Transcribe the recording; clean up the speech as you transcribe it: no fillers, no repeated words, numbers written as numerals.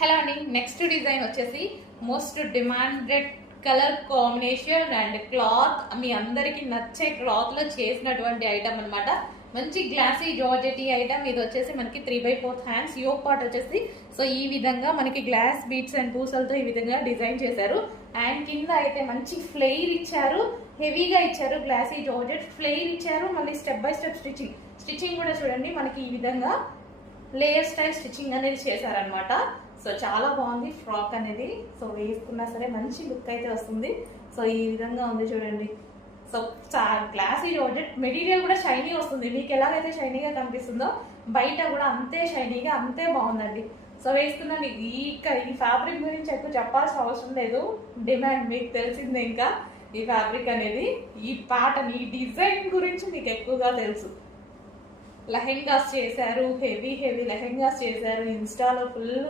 Hello అండి, next design వచ్చేసి most demanded colour combination and cloth మీ అందరికి నచ్చే క్లాత్ లో చేసినటువంటి ఐటమ్ అన్నమాట. మంచి గ్లాసీ జార్జెటీ ఐటమ్. ఇది వచ్చేసి మనకి 3/4 హ్యాండ్స్ యోక్ పార్ట్ వచ్చేసి సో ఈ విధంగా మనకి గ్లాస్ బీట్స్ అండ్ పూసలతో ఈ విధంగా డిజైన్ చేశారు. అండ్ కింద అయితే మంచి ఫ్లెయిర్ ఇచ్చారు, హెవీగా ఇచ్చారు. గ్లాసీ జార్జెట్ ఫ్లెయిర్ ఇచ్చారు. మళ్ళీ స్టెప్ బై స్టెప్ స్టిచ్చింగ్ కూడా చూడండి, మనకి ఈ విధంగా లేయర్ స్టైల్ స్టిచ్చింగ్ అనేది చేశారనమాట. సో చాలా బాగుంది ఫ్రాక్ అనేది. సో వేసుకున్నా సరే మంచి లుక్ అయితే వస్తుంది. సో ఈ విధంగా ఉంది చూడండి. సో గ్లాసీ జార్జెట్ మెటీరియల్ కూడా షైనీ వస్తుంది. మీకు ఎలాగైతే షైనీగా కనిపిస్తుందో బయట కూడా అంతే షైనీగా అంతే బాగుందండి. సో వేసుకున్నాను. ఈ ఫ్యాబ్రిక్ గురించి ఎక్కువ చెప్పాల్సిన అవసరం లేదు, డిమాండ్ మీకు తెలిసిందే. ఇంకా ఈ ఫ్యాబ్రిక్ అనేది, ఈ ప్యాటర్న్, ఈ డిజైన్ గురించి మీకు ఎక్కువగా తెలుసు. లెహెంగాస్ చేశారు, హెవీ లెహెంగాస్ చేశారు. ఇన్స్టాలో ఫుల్